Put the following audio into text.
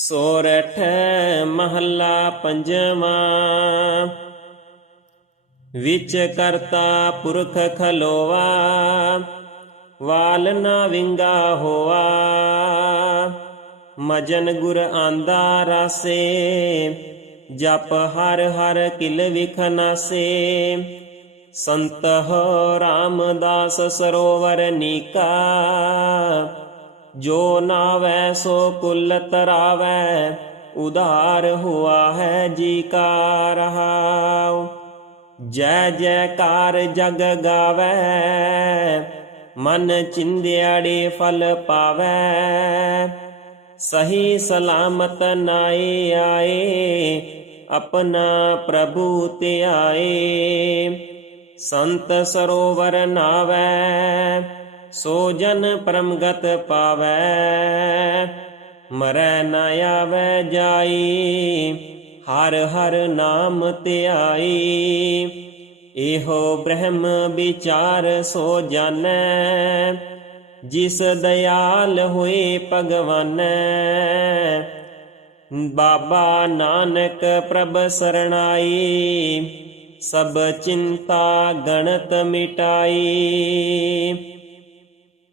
ਸੋਰਠ ਮਹੱਲਾ ਪੰਜਵਾਂ। ਵਿੱਚ ਕਰਤਾ ਪੁਰਖ ਖਲੋਵਾ, ਵਾਲ ਨਾ ਵਿੰਗਾ ਹੋਆ ਮਜਨ ਗੁਰ ਆਂਦਾ ਰਾਸੇ, ਜਪ ਹਰ ਹਰ ਕਿਲ ਵਿਖਨਾਸੇ ਹੋ ਰਾਮਦਾਸ ਸਰੋਵਰ ਨੀਕਾ ਜੋ ਨਾਵੈ ਸੋ ਕੁਲ ਤਰਾਵੈ, ਉਧਾਰ ਹੁਆ ਹੈ ਜੀ ਕਾ ਰਹਾਉ। ਜੈ ਜੈਕਾਰ ਜਗ ਗਾਵੈ, ਮਨ ਚਿੰਦਿਆੜੇ ਫਲ ਪਾਵੈ। ਸਹੀ ਸਲਾਮਤ ਨਾਏ ਆਏ, ਆਪਣਾ ਪ੍ਰਭੂ ਤੇ ਆਏ ਸੰਤ ਸਰੋਵਰ ਨਾਵੈ ਸੋ ਜਨ ਪਰਮਗਤ ਪਾਵੈ, ਮਰੈ ਨ ਆਵੈ ਜਾਈ, ਹਰ ਹਰ ਨਾਮ ਧਿਆਈ। ਇਹੋ ਬ੍ਰਹਮ ਵਿਚਾਰ ਸੋ ਜਾਣੈ, ਜਿਸ ਦਇਆਲ ਹੋਏ ਭਗਵਾਨੈ। ਬਾਬਾ ਨਾਨਕ ਪ੍ਰਭ ਸਰਣਾਈ, ਸਭ ਚਿੰਤਾ ਗਣਤ ਮਿਟਾਈ।